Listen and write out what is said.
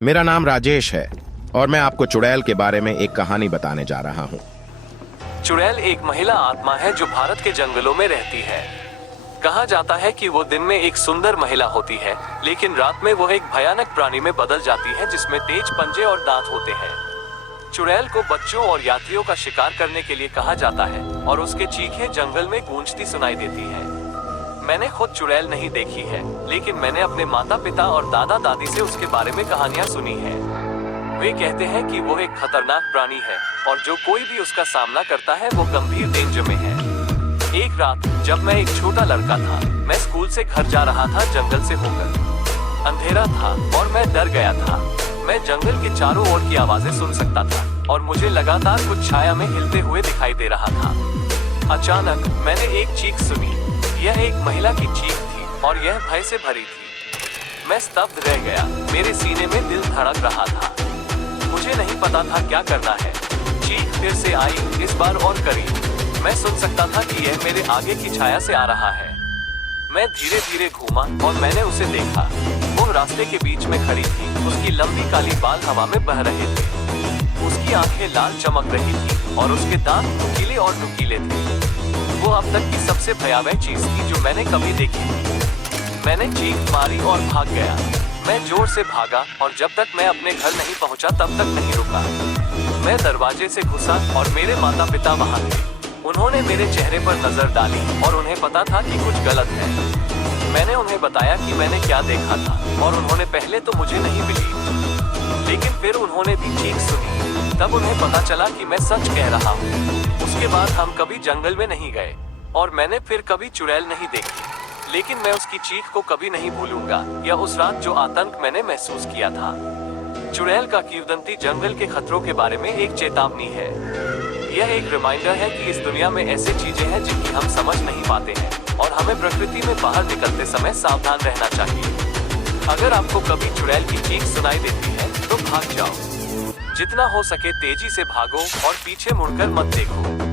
मेरा नाम राजेश है और मैं आपको चुड़ैल के बारे में एक कहानी बताने जा रहा हूँ। चुड़ैल एक महिला आत्मा है जो भारत के जंगलों में रहती है। कहा जाता है कि वो दिन में एक सुंदर महिला होती है, लेकिन रात में वो एक भयानक प्राणी में बदल जाती है जिसमें तेज पंजे और दांत होते हैं। चुड़ैल को बच्चों और यात्रियों का शिकार करने के लिए कहा जाता है और उसके चीखें जंगल में गूंजती सुनाई देती है। मैंने खुद चुड़ैल नहीं देखी है, लेकिन मैंने अपने माता पिता और दादा दादी से उसके बारे में कहानियां सुनी है। वे कहते हैं कि वो एक खतरनाक प्राणी है और जो कोई भी उसका सामना करता है वो गंभीर डेंजर में है। एक रात जब मैं एक छोटा लड़का था, मैं स्कूल से घर जा रहा था जंगल से होकर। अंधेरा था और मैं डर गया था। मैं जंगल के चारों ओर की आवाजें सुन सकता था और मुझे लगातार कुछ छाया में हिलते हुए दिखाई दे रहा था। अचानक मैंने एक चीख सुनी। यह एक महिला की चीख थी और यह भय से भरी थी। मैं स्तब्ध रह गया। मेरे सीने में दिल धड़क रहा था। मुझे नहीं पता था क्या करना है। चीख फिर से आई, इस बार और करीब। मैं सुन सकता था कि यह मेरे आगे की छाया से आ रहा है। मैं धीरे धीरे घूमा और मैंने उसे देखा। वो रास्ते के बीच में खड़ी थी। उसकी लंबी काली बाल हवा में बह रहे थे। उसकी आंखें लाल चमक रही थी और उसके दांत नुकीले और नुकीले थे। वो अब तक की सबसे भयावह चीज थी जो मैंने कभी देखी। मैंने चीख मारी और भाग गया। मैं जोर से भागा और जब तक मैं अपने घर नहीं पहुंचा तब तक नहीं रुका। मैं दरवाजे से घुसा और मेरे माता पिता वहां थे। उन्होंने मेरे चेहरे पर नजर डाली और उन्हें पता था कि कुछ गलत है। मैंने उन्हें बताया कि मैंने क्या देखा था और उन्होंने पहले तो मुझे नहीं मिली, लेकिन फिर उन्होंने भी चीख सुनी। तब उन्हें पता चला कि मैं सच कह रहा हूँ। उसके बाद हम कभी जंगल में नहीं गए और मैंने फिर कभी चुड़ैल नहीं देखी, लेकिन मैं उसकी चीख को कभी नहीं भूलूंगा या उस रात जो आतंक मैंने महसूस किया था। चुड़ैल का किंवदंती जंगल के खतरों के बारे में एक चेतावनी है। यह एक रिमाइंडर है कि इस दुनिया में ऐसी चीजें हैं जिनकी हम समझ नहीं पाते हैं और हमें प्रकृति में बाहर निकलते समय सावधान रहना चाहिए। अगर आपको कभी चुड़ैल की चीख सुनाई देती है तो भाग जाओ। जितना हो सके तेजी से भागो और पीछे मुड़कर मत देखो।